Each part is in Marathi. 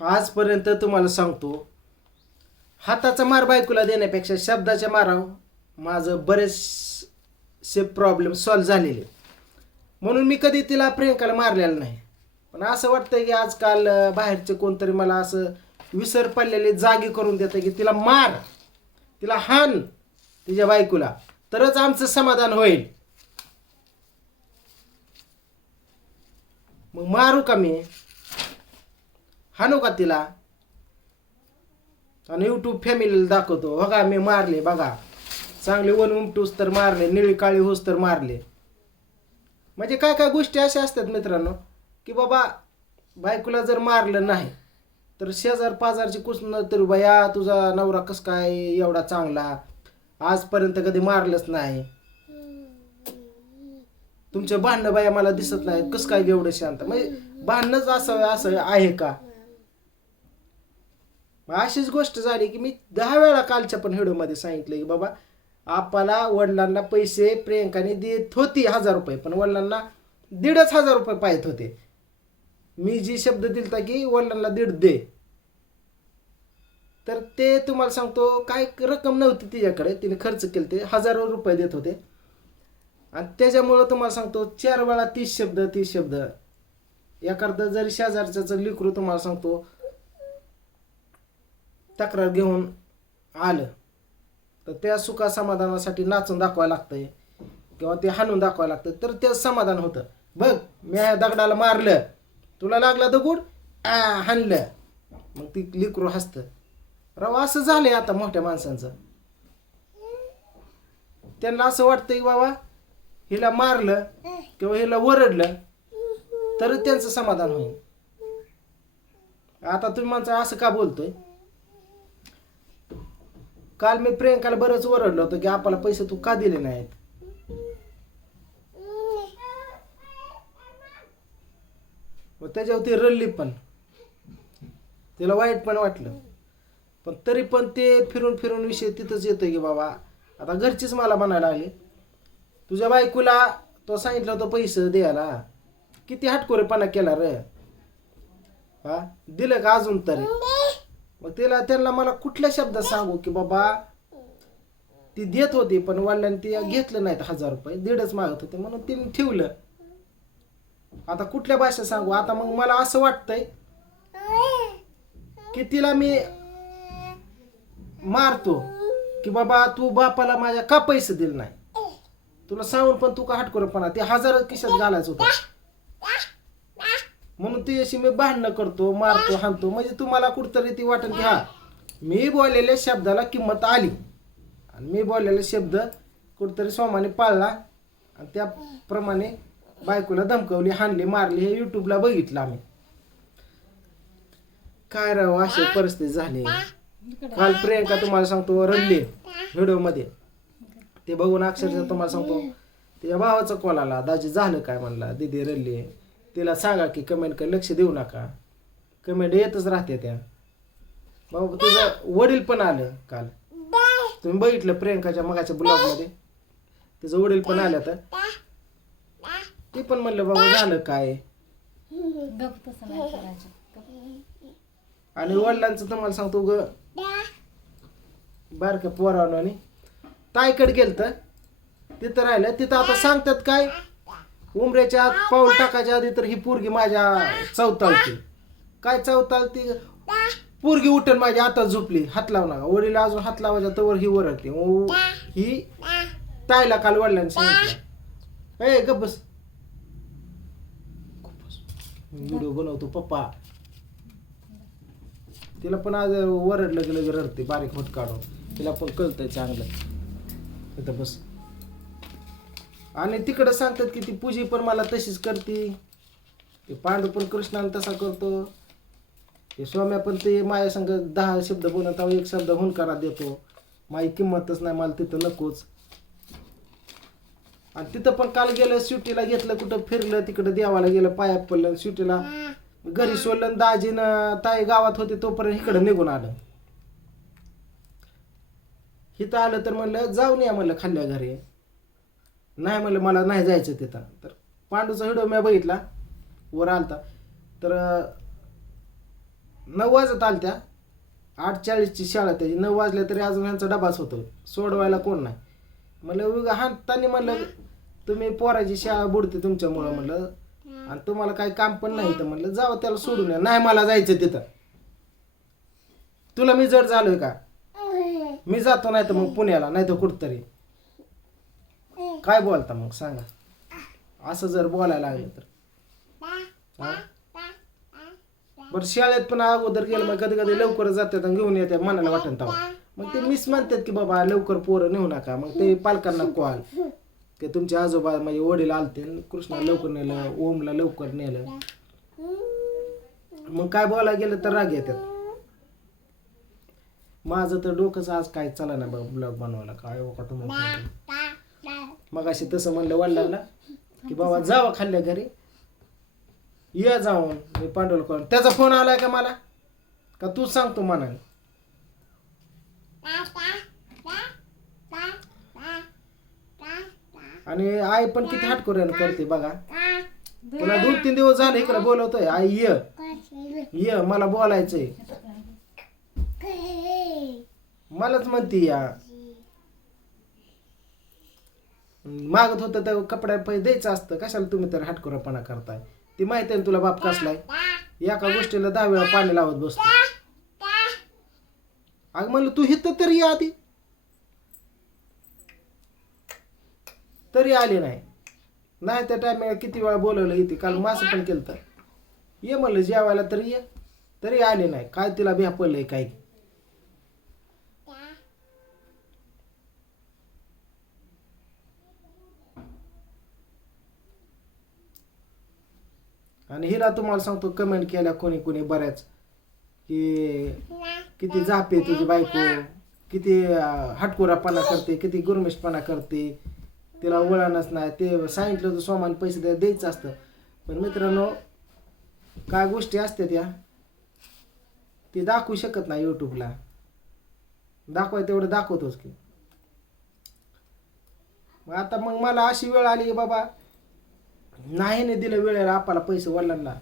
आजपर्यंत तुम्हाला सांगतो हाताचा मार बायकोला देण्यापेक्षा शब्दाच्या माराव माझं बरेचसे प्रॉब्लेम सॉल्व झालेले. म्हणून मी कधी तिला प्रियंकाला मारलेलं नाही. पण असं वाटतं की आजकाल बाहेरचे कोणतरी मला असं विसर पडलेले जागी करून देतं की तिला मार तिला हान तिच्या बायकोला. तरच आमचं समाधान होईल. मग मारू का मी? हाणू का तिला? आणि यूट्यूब फॅमिलीला दाखवतो. बघा मी मारले बघा. चांगले वन उमटूस तर मारले निळी काळी होस तर मारले. म्हणजे काय काय गोष्टी अशा असतात मित्रांनो की बाबा बायकोला जर मारलं नाही तर शेजार पाजारची कुसणं तरी बया तुझा नवरा कस काय एवढा चांगला? आजपर्यंत कधी मारलंच नाही. तुमचे भांडणं बाया मला दिसत नाही कस काय एवढं शांत? म्हणजे भांडणंच असं असं आहे का? मग अशीच गोष्ट झाली की मी दहा वेळा कालच्या पण व्हिडिओमध्ये सांगितलं की बाबा आपाला वडिलांना पैसे प्रियंकाने देत होती हजार रुपये पण वडिलांना दीडच हजार रुपये पाहत होते. मी जी शब्द दिलता की वडिलांना दीड दे. तर ते तुम्हाला सांगतो काय रक्कम नव्हती तिच्याकडे तिने खर्च केले ते हजारो रुपये देत होते. आणि त्याच्यामुळं तुम्हाला सांगतो चार वेळा तीस शब्द तीस शब्द. याकरता जरी शेजारच्याचं लिकरू तुम्हाला सांगतो तक्रार घेऊन आलं. तर त्या सुखा समाधानासाठी नाचून दाखवायला लागतंय किंवा ते हाणून दाखवायला लागतं तर ते समाधान होतं. बघ मी ह्या दगडाला मारलं. तुला लागला दगड आ हाणलं. मग ती लिकरू हसतं. राव असं झालंय आता मोठ्या माणसांचं. त्यांना असं वाटतं की बाबा हिला मारलं किंवा हिला वरडलं तर त्यांचं समाधान होईल. आता तुम्ही माणसं असं का बोलतोय? काल मी प्रियंकाला बरंच ओरडलं होतं की आपल्याला पैसे तू का दिले नाहीत? मग त्याच्यावर ती रडली पण. तिला वाईट पण वाटलं. पण तरी पण ते फिरून फिरून विषय तिथंच येतं की बाबा आता घरचीच मला म्हणायला लागली. तुझ्या बायकोला तो सांगितलं होतं पैसे द्यायला. किती हटकोरेपणा केला रे. हा? दिलं का अजून तरी? मग तिला त्यांना मला कुठल्या शब्दात सांगू की बाबा ती देत होती पण वडिलांनी ती घेतलं नाहीत हजार रुपये दीडच मागत होते म्हणून तिने ठेवलं. आता कुठल्या भाषेत सांगू? आता मग मला असं वाटतंय की तिला मी मारतो की बाबा तू बापाला माझ्या का पैसे दिले नाही? तुला सांगून पण तू का हटकोरपणा? ते हजार खिशात घालायचं होतं. म्हणून तुझ्याशी अशी मी भांडणं करतो मारतो हाणतो. म्हणजे तुम्हाला कुठतरी ती वाटेल की हा मी बोललेल्या शब्दाला किंमत आली. आणि मी बोललेला शब्द कुठतरी सोमाने पाळला. आणि त्याप्रमाणे बायकोला धमकवली हाणली मारली. हे युट्यूबला बघितलं आम्ही. काय राव अशी परिस्थिती झाली. काल प्रियंका तुम्हाला सांगतो रडली व्हिडिओमध्ये. ते बघून अक्षरशः तुम्हाला सांगतो तिच्या भावाचा कॉल आला. दाजी झालं काय म्हणला? दिदी रडली. तिला सांगा की कमेंटकडे लक्ष देऊ नका. कमेंट येतच राहते त्या. बाबा तुझं वडील पण आलं काल. तुम्ही बघितलं प्रियंकाच्या मगाच्या ब्लॉगमध्ये? तिचं वडील पण आल्या तर ते पण म्हणलं बाबा झालं काय. आणि वडिलांचं तुम्हाला सांगतो ग बारक्या पोरावानी. ताईकडे गेलत. तिथं राहिलं. तिथं आता सांगतात काय? उमऱ्याच्या आत पाऊल टाकायच्या आधी तर ही पोरगी माझ्या चौताळती काय चौताळती पोरगी उठन माझ्या आता झोपली. हात लावू नका. वडील अजून हात लावायचा तवर ही वरडते उ- ही ताईला काल वडिलांनी सांगितलं. ए गप बस. व्हिडिओ बनवतो पप्पा. तिला पण आज वरडलं गेलं रडते. बारीक होत काढून. तिला पण कळतंय चांगलं. इथं बस. आणि तिकडं सांगतात की ती पूजी पण मला तशीच करते. ते पांडू पण कृष्णाने तसा करतो. ते सौम्या पण ते माझ्या संग दहा शब्द बोलत आहो एक शब्द हुंकारा देतो. माझी किंमतच नाही मला तिथं नकोच. आणि तिथं पण काल गेलं सुटीला घेतलं कुठं फिरलं तिकडं देवाला गेलं पाया पडलं सुटीला घरी सोडलं दाजीनं ताई गावात होते तोपर्यंत इकडं निघून आलं. इथं आलं तर म्हणलं जाऊन या म्हणलं खाल्ल्या घरी. नाही म्हणलं मला नाही जायचं तिथं. तर पांडूचा व्हिडिओ मी बघितला वर आलता. तर नऊ वाजत आलत्या. आठ चाळीसची शाळा त्याची. नऊ वाजल्या तरी अजून ह्यांचा डबाच होतो सोडवायला कोण नाही. म्हणलं उगा हाताने म्हणलं तुम्ही पोराची शाळा बुडते तुमच्यामुळं म्हणलं. आणि तुम्हाला काही काम पण नाही तर म्हणलं. जावं त्याला सोडून या नाही मला जायचं तिथं. तुला मी जड झालोय का? मी जातो नाही तर मग पुण्याला नाही तर कुठतरी. काय बोलता मग सांगा. असं जर बोलायला लागलं तर. हा? बरं शाळेत पण अगोदर गेलं मग कधी कधी लवकर जातात आणि घेऊन येतात मनाला वाटत तेव्हा. मग ते मिस म्हणतात की बाबा लवकर पोरं नेऊ नका. मग ते पालकांना कॉल की तुमचे आजोबा माझे वडील आलते कृष्णा लवकर नेलं ओमला लवकर नेलं. मग काय बोलायला गेलं तर राग येतात. माझं तर डोकंच आज काय चला ना बाबा ब्लॉग बनवायला. काय हो मग अशी तसं म्हणलं वडिलांना की बाबा जावा खाल्ल्या घरी. या जाऊन मी पांडवल त्याचा फोन आलाय का मला? का तूच सांगतो मनाने? आणि आई पण किती हटकोऱ्यानं करते बघा. तुला दोन तीन दिवस झाले इकडे बोलवतोय. आई ये. ये मला बोलायचंय. मलाच म्हणते या. मागत होतं तर कपड्या पै द्यायचं असतं. कशाला तुम्ही तर हटकुरापणा करताय? ती माहिती आहे ना तुला बाप कसलाय एका गोष्टीला दहा वेळा पाणी लावत बसतो. अग म्हणलं तू हित तरी ये आधी. तरी आली नाही. नाही त्या टायमाला किती वेळा बोलवलं इथे. काल मासं पण केलं तर ये म्हणलं जेवायला तरी ये. तरी आले नाही. काय तिला भ्या आहे काय? आणि हिला तुम्हाला सांगतो कमेंट केल्या कोणी कोणी बऱ्याच की किती जापे तुझी बायको किती अं, हटकोरापणा करते किती गुरमिष्टपणा करते तिला वळणच नाही. ते सांगितलं तर सोमान पैसे द्या द्यायचं असतं. पण मित्रांनो काय गोष्टी असत्या त्या ते दाखवू शकत नाही यूट्यूबला दाखवाय तेवढं दाखवतोच की. मग आता मग मला अशी वेळ आली की बाबा नाही नाही दिलं वेळेला आपल्याला पैसे वडिलांना.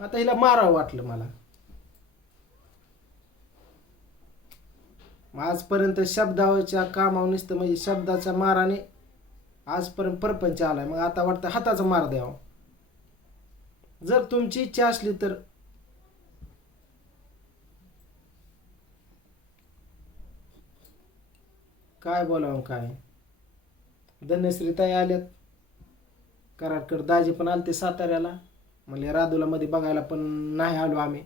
आता हिला मारावं वाटलं मला. मग आजपर्यंत शब्दाच्या कामावर नुसतं म्हणजे शब्दाच्या माराने आजपर्यंत परपंच आलाय. मग आता वाटतं हाताचा मार द्यावा. जर तुमची इच्छा असली तर. काय बोलावं काय? धन्यश्रीताई आल्यात. कराडकर दाजी पण आलते साताऱ्याला. म्हणजे राधूला मध्ये बघायला पण नाही आलो आम्ही.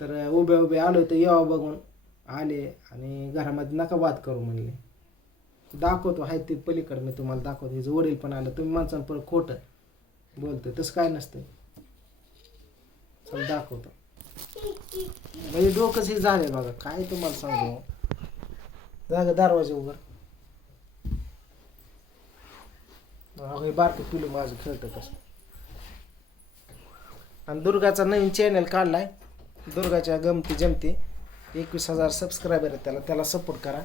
तर उभे उभे आलो तर यावं बघून. आले आणि घरामध्ये नका वाद करू म्हणले. दाखवतो आहे ते पलीकडे मी तुम्हाला दाखवतो. हिचं वडील पण आलं तुम्ही माणसानं परत खोटं. बोलतोय तसं काय नसतं चल दाखवतो. म्हणजे डोकंच हे झाले बघा काय तुम्हाला सांगू? जागा दरवाजे उघड. अहो, हे बारकं पिलू माझं खेळतं कसं आणि दुर्गाचा नवीन चॅनल काढलाय. दुर्गाच्या गमती जमती. एकवीस हजार सबस्क्रायबर आहेत त्याला. त्याला सपोर्ट करा.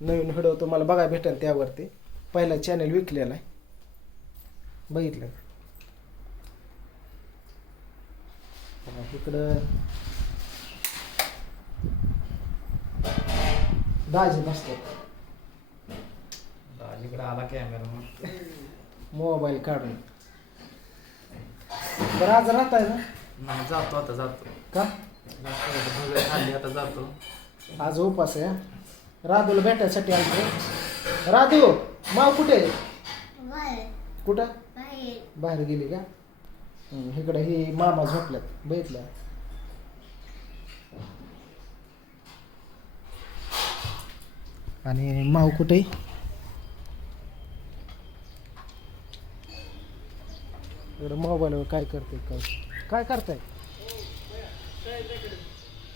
नवीन व्हिडिओ तुम्हाला बघा भेटेल त्यावरती. पहिला चॅनल विकलेला आहे. बघितलं इकडं. दाजी बसतात दाजीकडे आला कॅमेरा मग. मोबाईल काढून. बरं आज राहत आहे ना? नाही जातो आता जातो. का? जातो आता भगर खाल्ली आता जातो आज उपास आहे हा. राधूला भेटायसाठी आलो राधू माव कुठे आहे? कुठं? बाहेर. गेली का? हम्म, इकडे ही मामा झोपल्यात बघितलं. आणि माव कुठे आहे? इकडं मोबाईलवर काय करते काय काय करताय?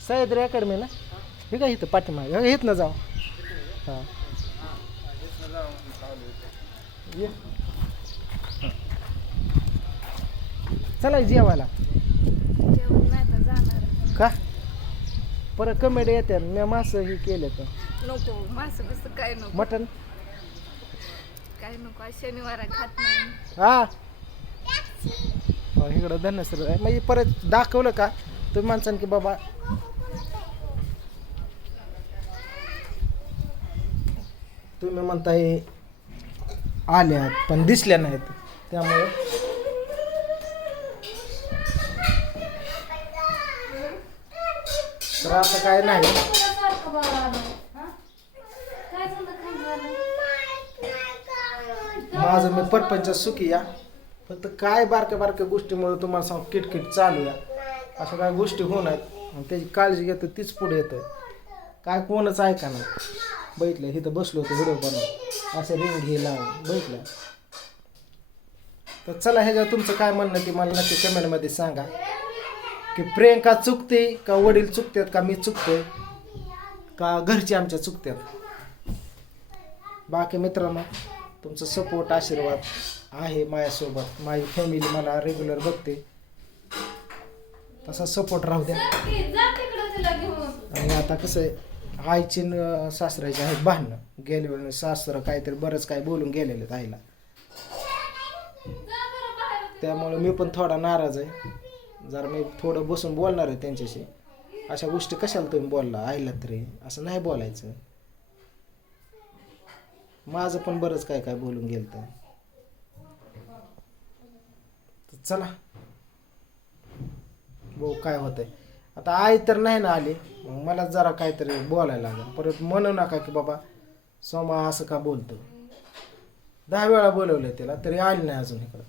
सह्याद्री अकॅडमी ना? हे काय इथं पाठीमागे? हे इथनं जाऊ हां. ये. हां. चला जेवायला. जेवण नाही तर जाणार का? परत कमेडी येते मी मासं हे केलं तर. नको मासं बिसं काय नको. मटन काय नको आज शनिवार आहे, खात नाही. हो, इकडं धनसर आहे. म्हणजे परत दाखवलं का? तुम्ही म्हणसान की बाबा तुम्ही म्हणताय आल्यात पण दिसल्या नाहीत. त्यामुळे तर आता काय नाही. माझं मी पटपंच सुखी या. फक्त काय बारक्या बारक्या गोष्टीमुळे तुम्हाला सांग किटकिट चालू या अशा काय गोष्टी होणार त्याची काळजी घेतो तीच पुढे येतं काय कोणच ऐका नाही बैठलं इथं बसलो होतो व्हिडिओ बनवून. असं रिंग घे लावून बैठलं तर चला ह्याच्यावर तुमचं काय म्हणणं ते मला नक्की कमेंटमध्ये सांगा. की प्रियंका चुकते का वडील चुकतात का मी चुकतोय? का घरचे आमच्या चुकतात? बाकी मित्रांनो तुमचा सपोर्ट आशीर्वाद. आहे माझ्यासोबत. माझी फॅमिली मला रेग्युलर बघते. तसा सपोर्ट राहू द्या. आणि आता कसं आहे आईची सासऱ्याची आहेत भांडणं. गेल्या वेळेस सासरं काहीतरी बरंच काय बोलून गेलेले आहेत आईला. त्यामुळे मी पण थोडा नाराज आहे. जरा मी थोडं बसून बोलणार आहे त्यांच्याशी. अशा गोष्टी कशाला तुम्ही बोलला? आईला तरी. असं नाही बोलायचं. माझं पण बरंच काय काय बोलून गेलं तर चला. भाऊ काय होतंय? आता आई तर नाही ना आली. मग मला जरा काहीतरी बोलायला लागलं. परत म्हणू नका की बाबा सोमा असं का बोलतो? दहा वेळा बोलवलं तिला तरी आली नाही अजून इकडं.